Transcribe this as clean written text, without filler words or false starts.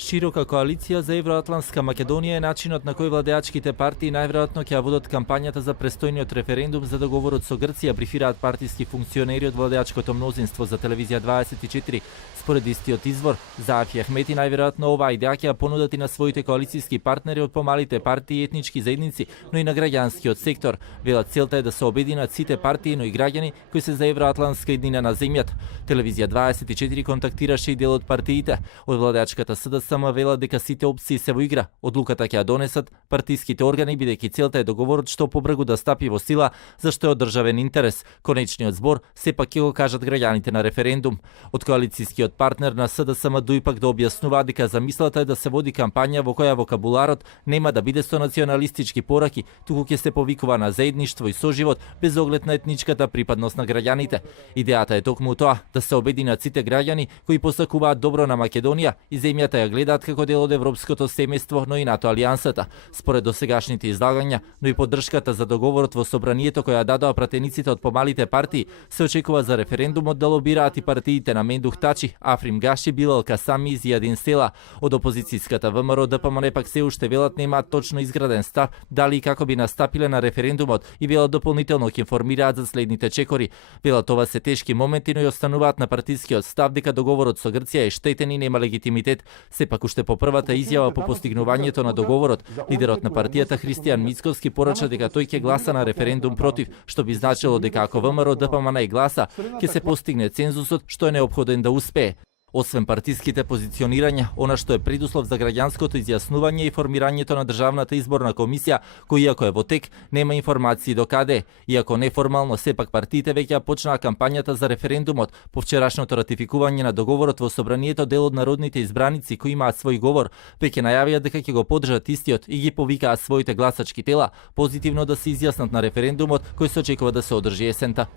Широка коалиција за Евроатлантска Македонија е начинот на кој владеачките партии најверојатно ќе ја водат кампањата за престојниот референдум за договорот со Грција, брифираат партиски функционери од владеачкото мнозинство за телевизија 24. Според истиот извор, Зафи Ахмети најверојатно оваа идеја ќе ја понудат и на своите коалициски партнери од помалите партии и етнички заедници, но и на граѓанскиот сектор. Велат целта е да се обединат сите партии, но и граѓани кои се за евроатлантска еднина на земјата. Телевизија 24 контактираше и дел од партиите. Од владеачката СДСМ велат дека сите опции се во игра. Одлуката ќе ја донесат партиските органи, бидејќи целта е договорот што побрзо да стапи во сила, зашто е од државен интерес. Конечниот збор сепак ќе го кажат граѓаните на референдум. Од коалицискиот партнер на СДСМ дуипак да објаснува дека замислата е да се води кампања во која вокабуларот нема да биде со националистички пораки, туку ќе се повикува на заедништво и соживот без оглед на етничката припадност на граѓаните. Идејата е токму тоа да се обединат сите граѓани кои посакуваат добро на Македонија и земјата ја гледаат како дел од европското семејство, но и НАТО алијансата. Според досегашните излагања, но и поддршката за договорот во собранието која дадоа пратениците од помалите партии, се очекува за референдумот да лобираат и партиите на Мендух Тачи, Африм Гаши, Билал Касами и Зијадин Села. Од опозицијската ВМРО ДПМН пак се уште велат немаат точно изграден став дали и како би настапиле на референдумот и велат дополнително ќе информираат за следните чекори. Велат ова се тешки моменти, но и остануваат на партискиот став дека договорот со Грција е штетен и нема легитимитет. Сепак уште по првата изјава по постигнувањето на договорот, лидерот на партијата Христијан Мицковски порача дека тој ќе гласа на референдум против, што би значило дека ако ВМРО ДПМН гласа, ќе се постигне цензусот што е неопходен да успее. Освен партиските позиционирања, она што е предуслов за граѓанското изјаснување и формирањето на државната изборна комисија, кој иако е во тек, нема информации до каде. Иако неформално, сепак партиите веќе ја почнаа кампањата за референдумот. По вчерашното ратификување на договорот во собранието, дел од народните избраници кои имаат свој говор, веќе најавија дека ќе го поддржат истиот и ги повикаат своите гласачки тела позитивно да се изјаснат на референдумот кој се очекува да се одржи есента.